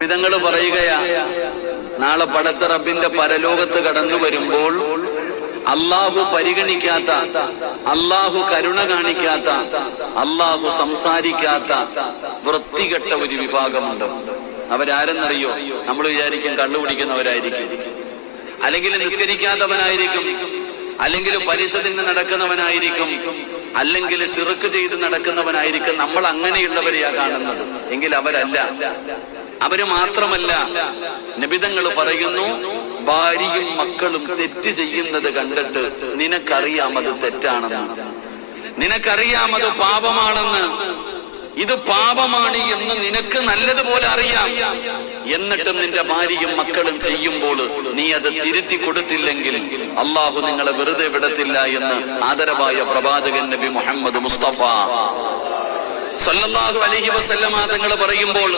വിധങ്ങൾ പറയുകയാ, നാളെ പടച്ച റബ്ബിന്റെ പരലോകത്ത് കടന്നു വരുമ്പോൾ അള്ളാഹു പരിഗണിക്കാത്ത, അള്ളാഹു കരുണ കാണിക്കാത്ത, അള്ളാഹു സംസാരിക്കാത്ത വൃത്തികെട്ട ഒരു വിഭാഗമുണ്ട്. അവരാരെന്നറിയോ? നമ്മൾ വിചാരിക്കും കള്ളുപിടിക്കുന്നവരായിരിക്കും, അല്ലെങ്കിൽ നിസ്കരിക്കാത്തവനായിരിക്കും, അല്ലെങ്കിൽ പരിശുദ്ധിന് നടക്കുന്നവനായിരിക്കും, അല്ലെങ്കിൽ ശിർക്ക് ചെയ്ത് നടക്കുന്നവനായിരിക്കും. നമ്മൾ അങ്ങനെയുള്ളവരെയാ കാണുന്നത്. എങ്കിൽ അവരല്ല. അവര് മാത്രമല്ല, നബിതങ്ങൾ പറയുന്നു, ഭാര്യയും മക്കളും തെറ്റ് ചെയ്യുന്നത് കണ്ടിട്ട് നിനക്കറിയാം അത് തെറ്റാണെന്ന്, നിനക്കറിയാം അത് പാപമാണെന്ന്, ഇത് പാപമാണ് എന്ന് നിനക്ക് നല്ലതുപോലെ അറിയാം. എന്നിട്ടും നിന്റെ ഭാര്യയും മക്കളും ചെയ്യുമ്പോൾ നീ അത് തിരുത്തി കൊടുത്തില്ലെങ്കിൽ അള്ളാഹു നിങ്ങളെ വെറുതെ വിടത്തില്ല എന്ന് ആദരവായ പ്രവാചകൻ നബി മുഹമ്മദ് മുസ്തഫ സല്ലല്ലാഹു അലൈഹി വസല്ലമ തങ്ങൾ പറയുമ്പോൾ